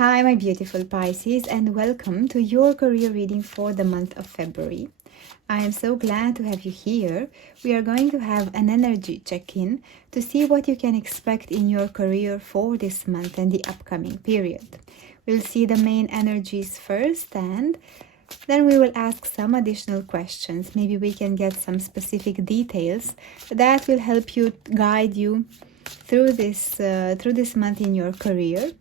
Hi, my beautiful Pisces, and welcome to your career reading for the month of February. I am so glad to have you here. We are going to have an energy check-in to see what you can expect in your career for this month and the upcoming period. We'll see the main energies first, and then we will ask some additional questions. Maybe we can get some specific details that will help you, guide you through this month in your career.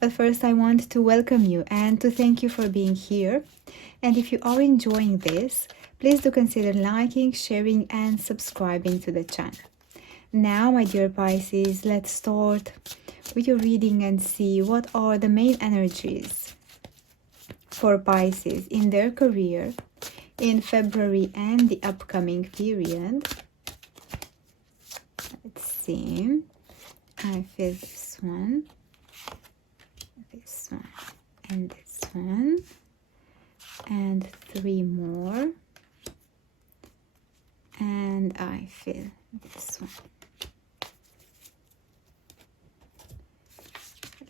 But first, I want to welcome you and to thank you for being here. And if you are enjoying this, please do consider liking, sharing, and subscribing to the channel. Now, my dear Pisces, let's start with your reading and see what are the main energies for Pisces in their career in February and the upcoming period. Let's see. I feel this one, and this one, and three more, and I feel this one.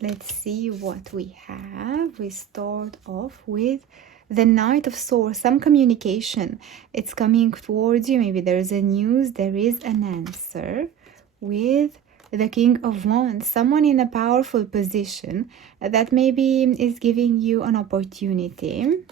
Let's see what we have. We start off with the Knight of Swords, some communication. It's coming towards you. Maybe there is a news, there is an answer with the King of Wands, someone in a powerful position that maybe is giving you an opportunity.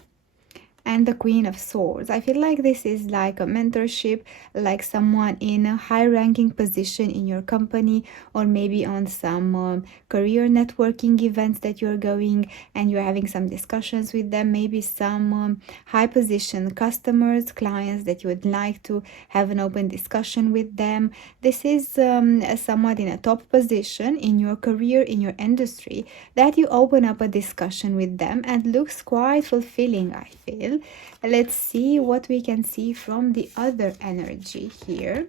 And the Queen of Swords. I feel like this is like a mentorship, like someone in a high-ranking position in your company, or maybe on some career networking events that you're going and you're having some discussions with them, maybe some high-position customers, clients that you would like to have an open discussion with them. This is someone in a top position in your career, in your industry, that you open up a discussion with them and looks quite fulfilling, I feel. Let's see what we can see from the other energy here.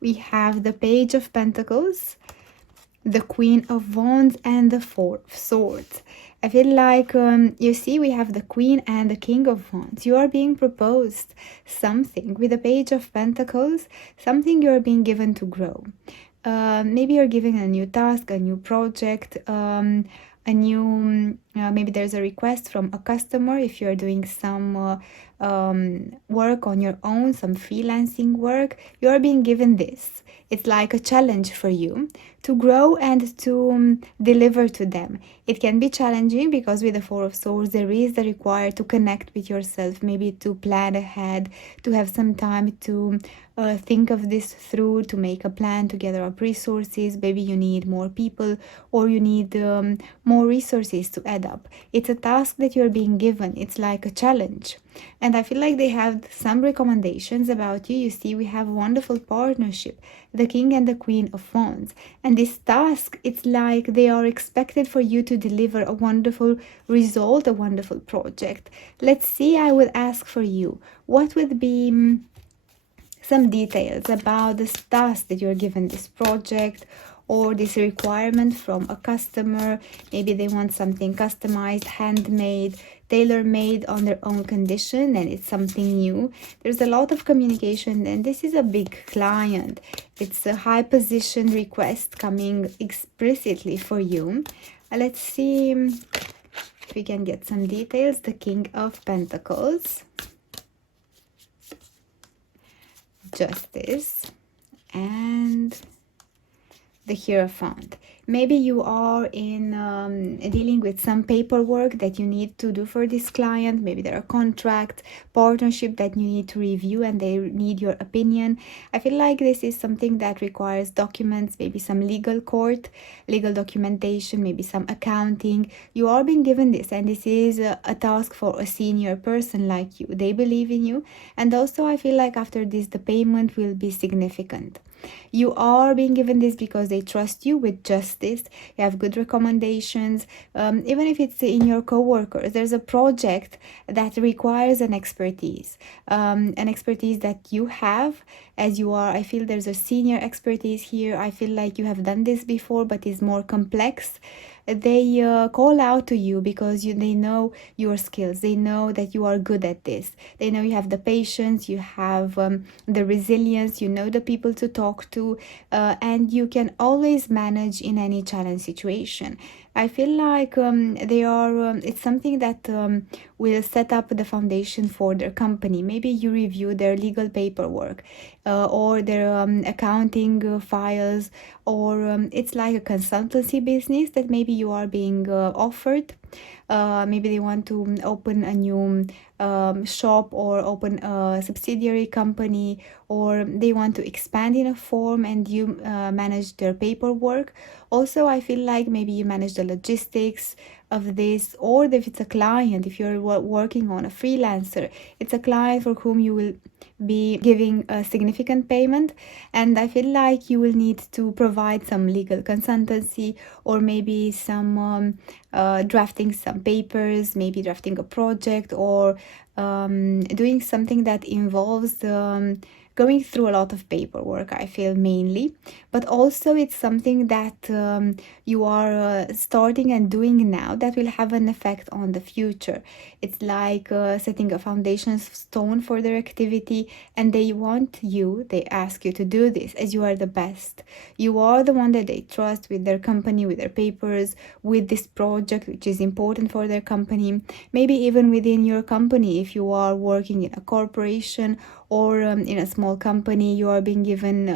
We have the Page of Pentacles, the Queen of Wands, and the Four of Swords. I feel like, you see, we have the Queen and the King of Wands. You are being proposed something with the Page of Pentacles, something you're being given to grow. Maybe you're giving a new task, a new project, a new maybe there's a request from a customer if you're doing some work on your own, some freelancing work. You're being given this. It's like a challenge for you to grow and to deliver to them. It can be challenging because with the Four of Swords there is the require to connect with yourself, maybe to plan ahead, to have some time to think of this through, to make a plan, to gather up resources. Maybe you need more people, or you need more resources to add up. It's a task that you're being given. It's like a challenge. And I feel like they have some recommendations about you. You see, we have a wonderful partnership, the King and the Queen of Wands. And this task, it's like they are expected for you to deliver a wonderful result, a wonderful project. Let's see, I would ask for you, what would be some details about this task that you're given, this project or this requirement from a customer. Maybe they want something customized, handmade, tailor-made on their own condition, and it's something new. There's a lot of communication, and this is a big client. It's a high position request coming explicitly for you. Let's see if we can get some details. The King of Pentacles, Justice, and the Hierophant. Maybe you are in dealing with some paperwork that you need to do for this client. Maybe there are contract, partnership that you need to review and they need your opinion. I feel like this is something that requires documents, maybe some legal court, legal documentation, maybe some accounting. You are being given this, and this is a task for a senior person like you. They believe in you, and also I feel like after this the payment will be significant. You are being given this because they trust you with justice. You have good recommendations. Even if it's in your co-workers, there's a project that requires an expertise that you have as you are. I feel there's a senior expertise here. I feel like you have done this before, but it's more complex. they call out to you because they know your skills, they know that you are good at this, they know you have the patience, you have the resilience, you know the people to talk to, and you can always manage in any challenge situation. I feel like they are it's something that will set up the foundation for their company. Maybe you review their legal paperwork, or their accounting files, or it's like a consultancy business that maybe you are being offered. Maybe they want to open a new shop, or open a subsidiary company, or they want to expand in a form, and you manage their paperwork. Also, I feel like maybe you manage the logistics of this, or if it's a client, if you're working on a freelancer, it's a client for whom you will be giving a significant payment, and I feel like you will need to provide some legal consultancy, or maybe some drafting some papers, maybe drafting a project, or doing something that involves going through a lot of paperwork, I feel, mainly. But also it's something that you are starting and doing now that will have an effect on the future. It's like setting a foundation stone for their activity, and they ask you to do this as you are the best. You are the one that they trust with their company, with their papers, with this project which is important for their company. Maybe even within your company, if you are working in a corporation, or in a small company, you are being given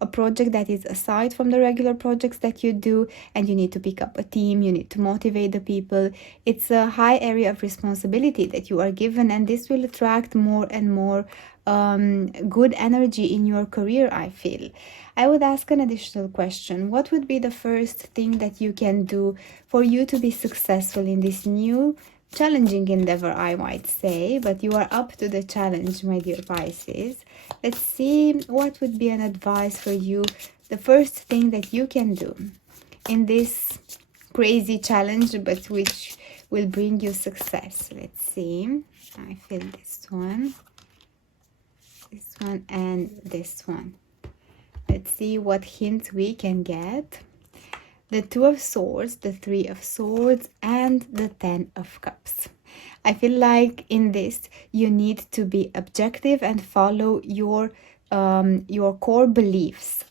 a project that is aside from the regular projects that you do, and you need to pick up a team, you need to motivate the people. It's a high area of responsibility that you are given, and this will attract more and more good energy in your career, I feel. I would ask an additional question. What would be the first thing that you can do for you to be successful in this new challenging endeavor, I might say, but you are up to the challenge, my dear Pisces. Let's see what would be an advice for you, the first thing that you can do in this crazy challenge, but which will bring you success. Let's see. I feel this one, and this one. Let's see what hints we can get. The Two of Swords, the Three of Swords, and the Ten of Cups. I feel like in this you need to be objective and follow your core beliefs.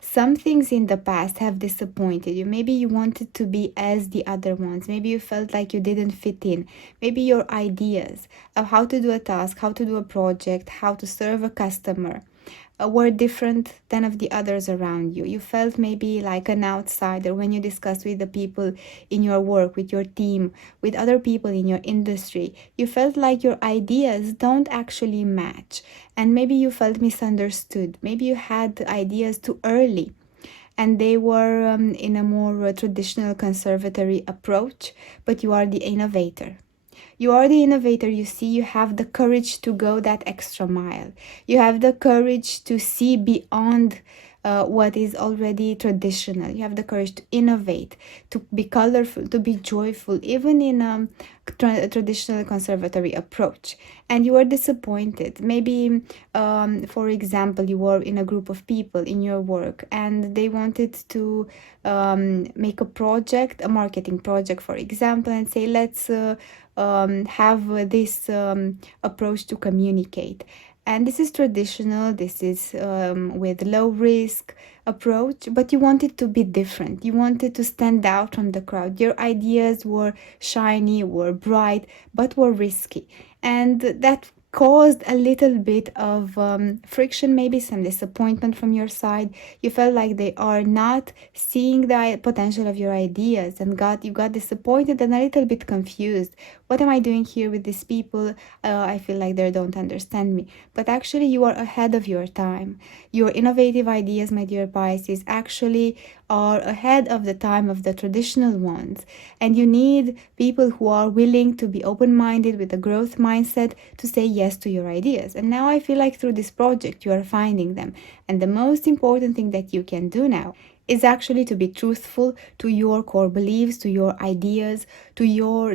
Some things in the past have disappointed you. Maybe you wanted to be as the other ones. Maybe you felt like you didn't fit in. Maybe your ideas of how to do a task, how to do a project, how to serve a customer were different than of the others around you. You felt maybe like an outsider when you discuss with the people in your work, with your team, with other people in your industry. You felt like your ideas don't actually match, and maybe you felt misunderstood. Maybe you had ideas too early, and they were in a more traditional conservatory approach, but you are the innovator. You are the innovator, you see, you have the courage to go that extra mile. You have the courage to see beyond what is already traditional. You have the courage to innovate, to be colorful, to be joyful, even in a traditional conservatory approach. And you are disappointed. Maybe, for example, you were in a group of people in your work, and they wanted to make a project, a marketing project, for example, and say, let's have this approach to communicate. And this is traditional, this is with low risk approach, but you wanted to be different. You wanted to stand out from the crowd. Your ideas were shiny, were bright, but were risky. And that caused a little bit of friction, maybe some disappointment from your side. You felt like they are not seeing the potential of your ideas, and you got disappointed and a little bit confused. What am I doing here with these people? I feel like they don't understand me. But actually you are ahead of your time. Your innovative ideas, my dear Pisces, actually are ahead of the time of the traditional ones, and you need people who are willing to be open-minded with a growth mindset to say yes to your ideas. And now I feel like through this project you are finding them, and the most important thing that you can do now is actually to be truthful to your core beliefs, to your ideas, to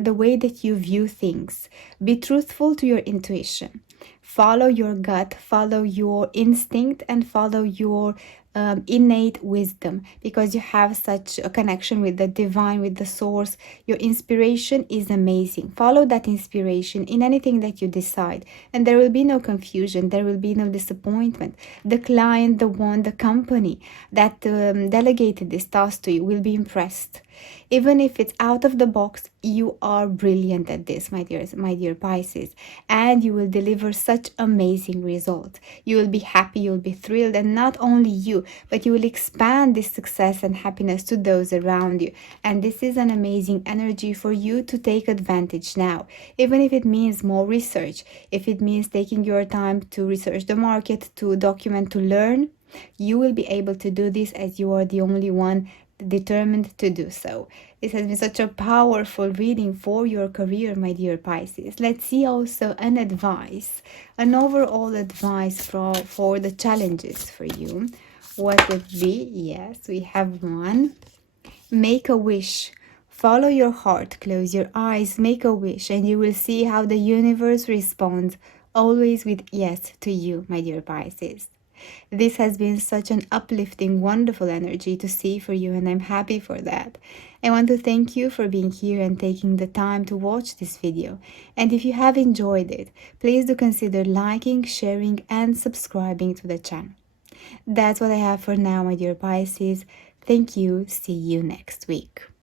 the way that you view things. Be truthful to your intuition. Follow your gut, follow your instinct, and follow your innate wisdom, because you have such a connection with the divine, with the source. Your inspiration is amazing. Follow that inspiration in anything that you decide, and there will be no confusion, there will be no disappointment. The client, the one, the company that delegated this task to you will be impressed. Even if it's out of the box, you are brilliant at this, my dear Pisces, and you will deliver such amazing results. You will be happy, you will be thrilled, and not only you, but you will expand this success and happiness to those around you. And this is an amazing energy for you to take advantage now, even if it means more research, if it means taking your time to research the market, to document, to learn. You will be able to do this, as you are the only one determined to do so. This has been such a powerful reading for your career, my dear Pisces. Let's see also an overall advice for the challenges for you. What would be? Yes, we have one. Make a wish. Follow your heart, close your eyes, make a wish, and you will see how the universe responds, always with yes to you, my dear Pisces. This has been such an uplifting, wonderful energy to see for you, and I'm happy for that. I want to thank you for being here and taking the time to watch this video. And if you have enjoyed it, please do consider liking, sharing, and subscribing to the channel. That's what I have for now, my dear Pisces. Thank you. See you next week.